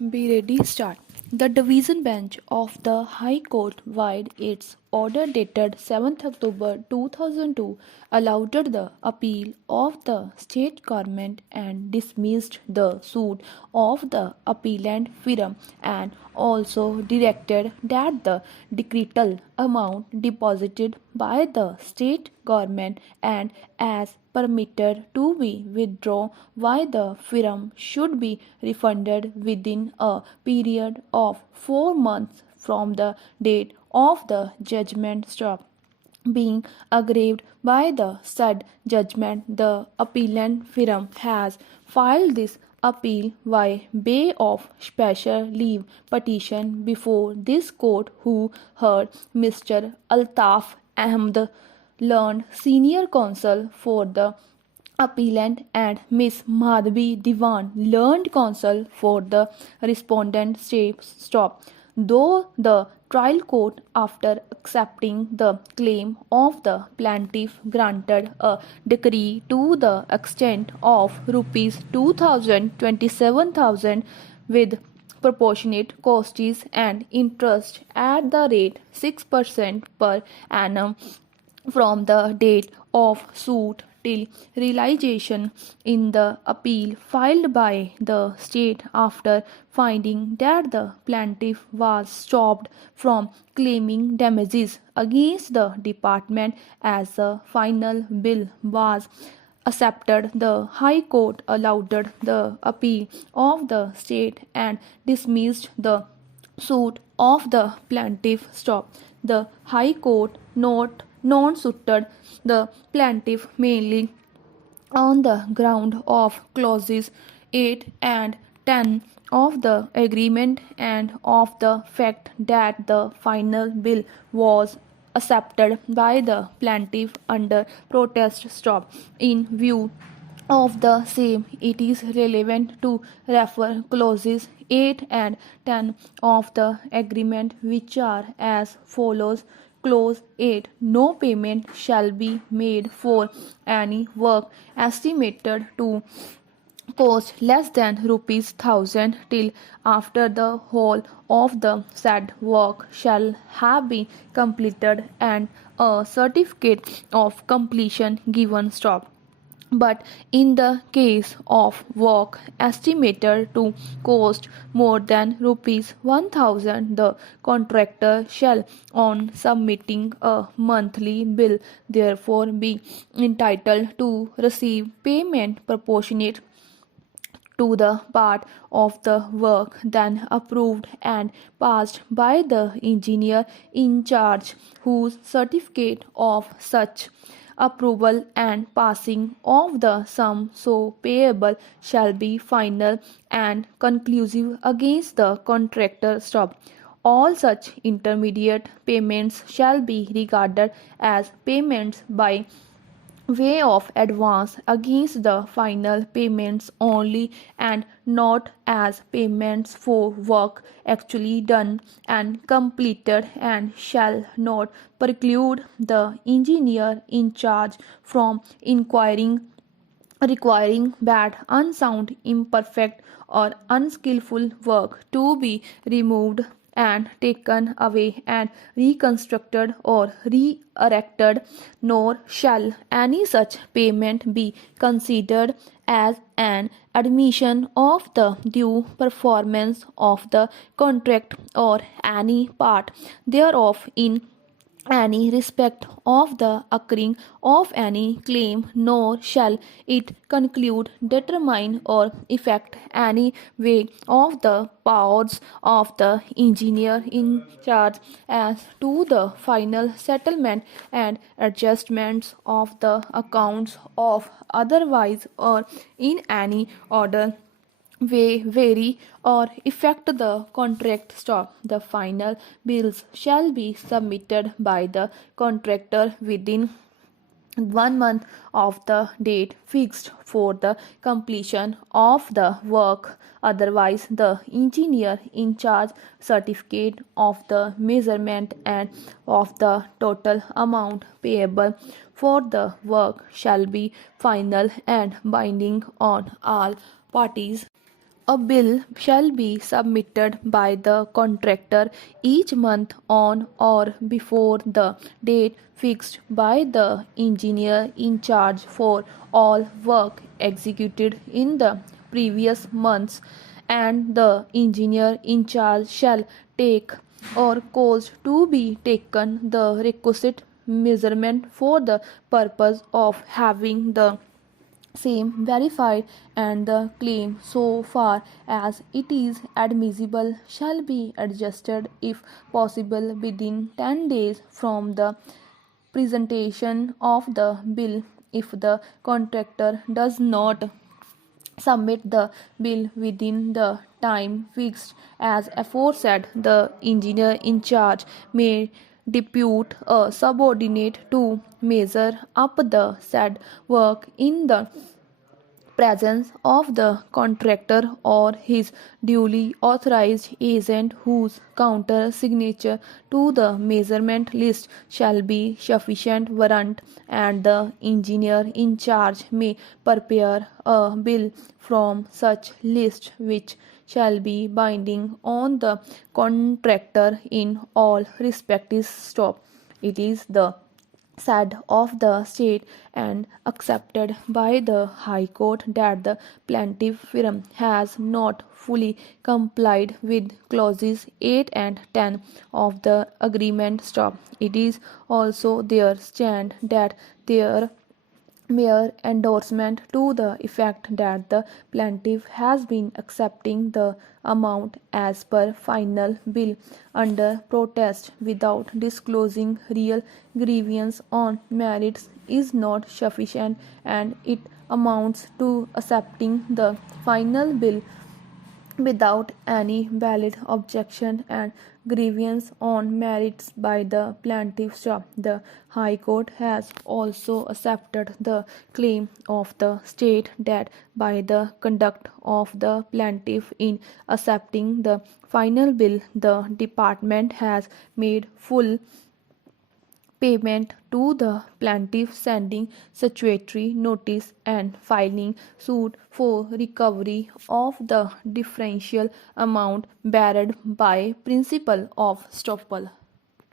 Be ready, start. The division bench of the High Court vide its order dated 7th October 2002 allowed the appeal of the state government and dismissed the suit of the appellant firm and also directed that the decretal amount deposited by the state government and as permitted to be withdrawn by the firm should be refunded within a period of 4 months from the date of the judgment stop being aggrieved by the said judgment, the appellant firm has filed this appeal by way of special leave petition before this court who heard Mr. Altaf Ahmed, learned senior counsel for the appellant, and Miss Madhavi Diwan, learned counsel for the respondent stop. Though the trial court, after accepting the claim of the plaintiff, granted a decree to the extent of rupees 2,027,000 with proportionate costs and interest at the rate 6% per annum from the date of suit till realization in the appeal filed by the state after finding that the plaintiff was stopped from claiming damages against the department as the final bill was accepted. The High Court allowed the appeal of the state and dismissed the suit of the plaintiff stop. The High Court non-suited the plaintiff mainly on the ground of clauses 8 and 10 of the agreement and of the fact that the final bill was accepted by the plaintiff under protest stop. In view of the same, it is relevant to refer clauses 8 and 10 of the agreement, which are as follows. Clause 8. No payment shall be made for any work estimated to cost less than rupees 1,000 till after the whole of the said work shall have been completed and a certificate of completion given stop. But in the case of work estimated to cost more than rupees 1,000, the contractor shall, on submitting a monthly bill, therefore be entitled to receive payment proportionate to the part of the work then approved and passed by the engineer in charge, whose certificate of such approval and passing of the sum so payable shall be final and conclusive against the contractor stop. All such intermediate payments shall be regarded as payments by way of advance against the final payments only and not as payments for work actually done and completed, and shall not preclude the engineer in charge from inquiring requiring bad, unsound, imperfect, or unskillful work to be removed and taken away and reconstructed or re-erected, nor shall any such payment be considered as an admission of the due performance of the contract or any part thereof in any respect of the occurring of any claim, nor shall it conclude, determine, or effect any way of the powers of the engineer in charge as to the final settlement and adjustments of the accounts of otherwise or in any order way vary or effect the contract stop. The final bills shall be submitted by the contractor within 1 month of the date fixed for the completion of the work. Otherwise, the engineer in charge certificate of the measurement and of the total amount payable for the work shall be final and binding on all parties. A bill shall be submitted by the contractor each month on or before the date fixed by the engineer in charge for all work executed in the previous months, and the engineer in charge shall take or cause to be taken the requisite measurement for the purpose of having the same verified, and the claim so far as it is admissible shall be adjusted if possible within 10 days from the presentation of the bill. If the contractor does not submit the bill within the time fixed as aforesaid, the engineer in charge may depute a subordinate to measure up the said work in the presence of the contractor or his duly authorized agent, whose counter signature to the measurement list shall be sufficient warrant, and the engineer in charge may prepare a bill from such list which shall be binding on the contractor in all respects. Stop. It is the said of the state and accepted by the High Court that the plaintiff firm has not fully complied with clauses 8 and 10 of the agreement. Stop. It is also their stand that their mere endorsement to the effect that the plaintiff has been accepting the amount as per final bill under protest without disclosing real grievance on merits is not sufficient, and it amounts to accepting the final bill without any valid objection and grievance on merits by the plaintiff. The High Court has also accepted the claim of the state that by the conduct of the plaintiff in accepting the final bill, the department has made full payment to the plaintiff, sending statutory notice and filing suit for recovery of the differential amount borrowed by principal of estoppel.